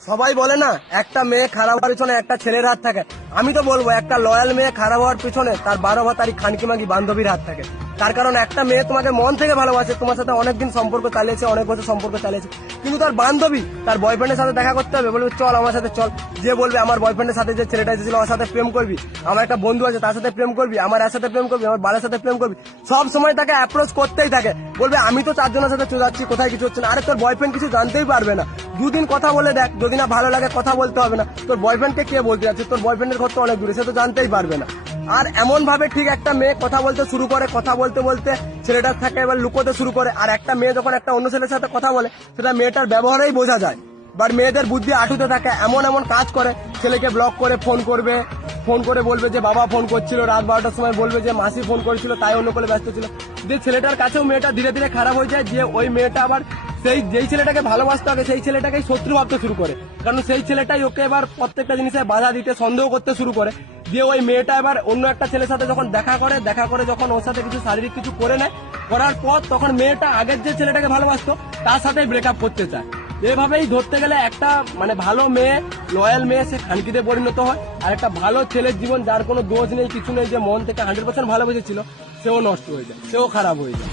সবাই বলে না একটা মেয়ে খারাপ হওয়ার পিছনে একটা ছেলের হাত থাকে। আমি তো বলবো একটা লয়াল মেয়ে খারাপ হওয়ার পিছনে তার 12 তারিখ খানকিমাগি বান্ধবীর হাত থাকে। তার কারণ একটা মেয়ে তোমাকে মন থেকে ভালোবাসে, তোমার সাথে অনেকদিন সম্পর্ক চালিয়েছে, অনেক বছর সম্পর্ক চালিয়েছে, কিন্তু তার বান্ধবী তার বয়ফ্রেন্ডের সাথে দেখা করতে হবে, বলবে চল আমার সাথে চল। যে বলবে আমার বয়ফ্রেন্ডের সাথে যে ছেলেটা এসেছিল ওর সাথে প্রেম করবি, আমার একটা বন্ধু আছে তার সাথে প্রেম করবি, আমার এর সাথে প্রেম করবি, আমার বালের সাথে প্রেম করবি, সব সময় তাকে অ্যাপ্রোচ করতেই থাকে। বলবে আমি তো 4 জনের সাথে চলে যাচ্ছি, কোথায় কিছু হচ্ছে না। আরে তোর বয়ফ্রেন্ড কিছু জানতেই পারবে না, দুদিন কথা বলে দেখ, যদি না ভালো লাগে কথা বলতে হবে না। তোর বয়ফ্রেন্ডকে কে বলতে যাচ্ছে, তোর বয়ফ্রেন্ডের ঘর তো অনেক দূরে, সে তো জানতেই পারবে না। আর এমন ভাবে ঠিক একটা মেয়ে কথা বলতে শুরু করে, কথা বলতে বলতে ছেলেটার থাকে এবার লুকোতে শুরু করে। আর একটা মেয়ে যখন একটা অন্য ছেলের সাথে কথা বলে সেটা মেয়েটার ব্যবহারেই বোঝা যায়। বাট মেয়েদের বুদ্ধি আটুতে থাকে, এমন এমন কাজ করে, ছেলেকে ব্লক করে ফোন করবে, ফোন করে বলবে যে বাবা ফোন করছিল, রাত 12টার সময় বলবে যে মাসি ফোন করেছিল, তাই অন্য করে ব্যস্ত ছিল। যে ছেলেটার কাছেও মেয়েটা ধীরে ধীরে খারাপ হয়ে যায়, যে ওই মেয়েটা আবার সেই যেই ছেলেটাকে ভালোবাসতে হবে সেই ছেলেটাকেই শত্রু ভাবতে শুরু করে, কারণ সেই ছেলেটাই ওকে এবার প্রত্যেকটা জিনিসে বাধা দিতে, সন্দেহ করতে শুরু করে। দিয়ে ওই মেয়েটা এবার অন্য একটা ছেলের সাথে যখন দেখা করে যখন ওর সাথে কিছু শারীরিক কিছু করে নেয়, করার পর তখন মেয়েটা আগের যে ছেলেটাকে ভালোবাসতো তার সাথেই ব্রেকআপ করতে চায়। এভাবেই ধরতে গেলে একটা মানে ভালো মেয়ে, লয়াল মেয়ে, সে খানকিতে পরিণত হয়। আর একটা ভালো ছেলের জীবন, যার কোনো দোষ নেই কিছু নেই, যে মন থেকে 100% ভালোবেসেছিল, সেও নষ্ট হয়ে যায়, সেও খারাপ হয়ে যায়।